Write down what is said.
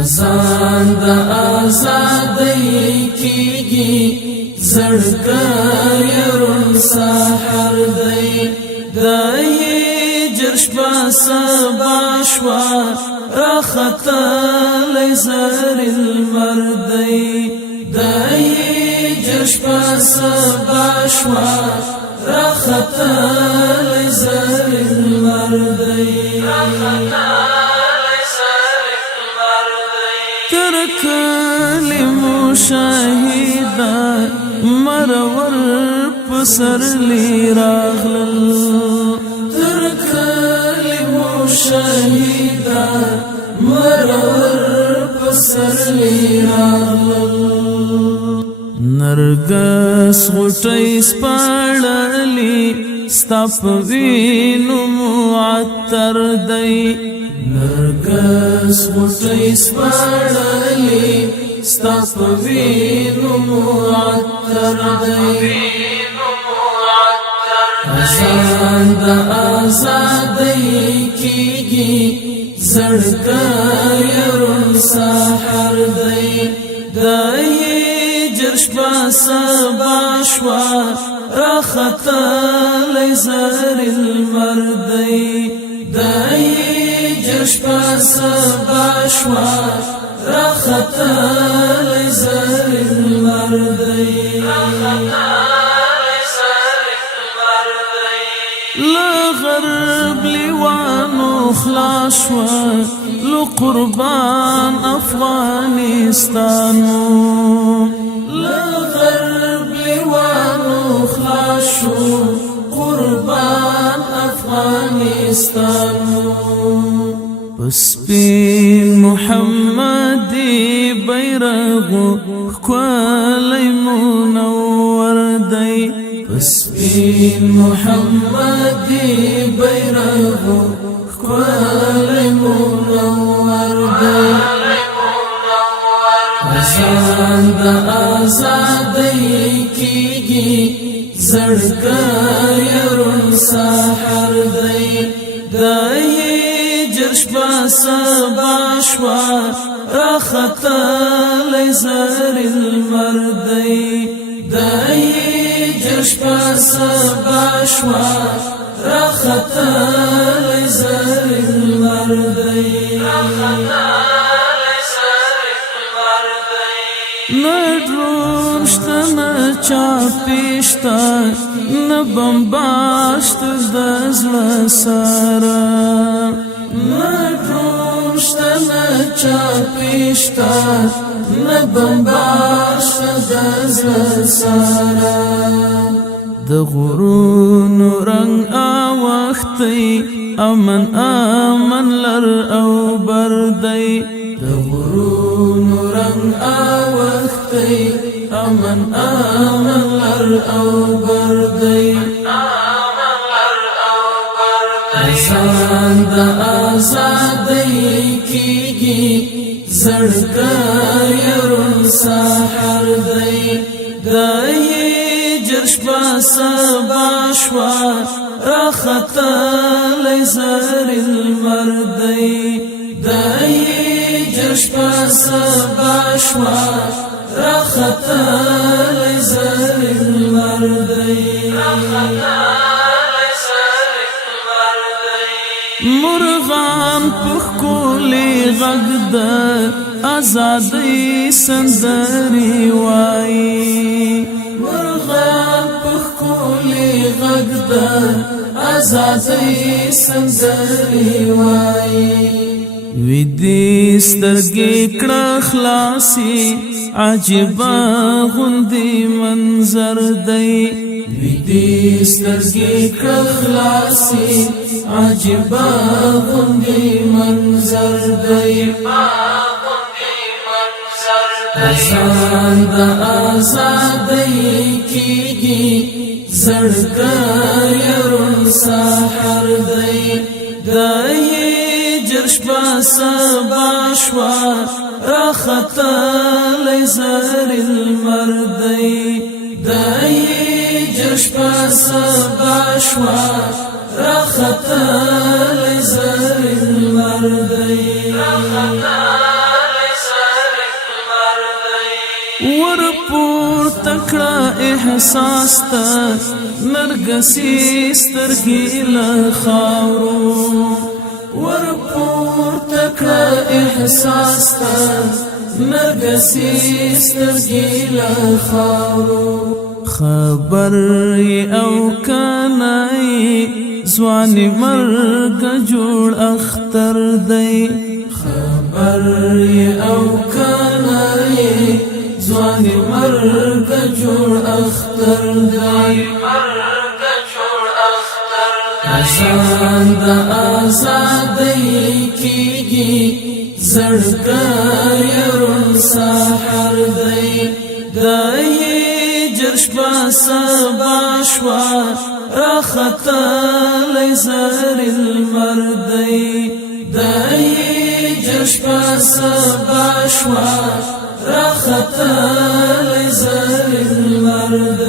اذان د آزادۍ کیږي زړګی رون سحر دی دای جرش باس باشوا راختل زر المردی دای جرش باس باشوا راختل زر المردی ترکلی مشاهده مرور پسر لی راغلل ترکلی مشاهده مرور پسر لی راغلل نرگس غټی سپړلی ستپ وینو معطر دی نرگس غټی سپړلی ستپ وینو معطر دی اذان د آزادۍ کیږي زړګی رون سحر دی دای جرش باس باشوا راختل زر المردی دای جرش باس باشوا راختل زر المردی لغرب لیوانو خلاشوا لقربان افغانستانو لغرب لیوانو خلاشوا قربان افغانستانو پسپین محمدی بیرغو خوالی منور دی پسپین محمدی بیرغو خوالی منور دی اذان د آزادۍ کیږي زړګی رون سحر دی دای جرش باس باشوا راختل زر المردی دای جرش باس باشوا راختل زر المردی ندرون شتا نچاپیشتا نبمباشت دزل سارا ندرون شتا نچاپیشتا نبمباشت دزل سارا د غرونو رنگ آوختی امن امن لر او بردی د غرونو رنگ آوختی امن امن لر او بردی اذان د آزادۍ کیږي زړګی رون سحر دی دای جرش باس باشوا راختل زر المردی دای جرش باس باشوا راختل زر المردی مرغان پخکولی غږ د آزادۍ سندرې وایي مرغان پخکولی غږ د آزادۍ سندرې وایي ویدی سترګې کړه خلاصي عجیبه غوندې منظر دی ویدی سترګې کړه خلاصي عجیبه غوندې منظر دی اذان د آزادۍ کیږي زړګی رون سحر دی دای جرش باس باشوا راختل زر المردی دای جرش باس باشوا راختل زر المردی کړه احساس ته نرګسي سترګې له خاورو ورپورته کړه احساس ته نرګسي سترګې له خاورو خبر او کنای ځوان مرګ جوړ اختر دی خبر او کنای ځوان مرګ جوړ اختر دی اذان د آزادۍ کیږي زړګی رون سحر دی دای جرشبا سبا شوا راختل زر المردی دای جرشبا سبا شوا راختل زر المردی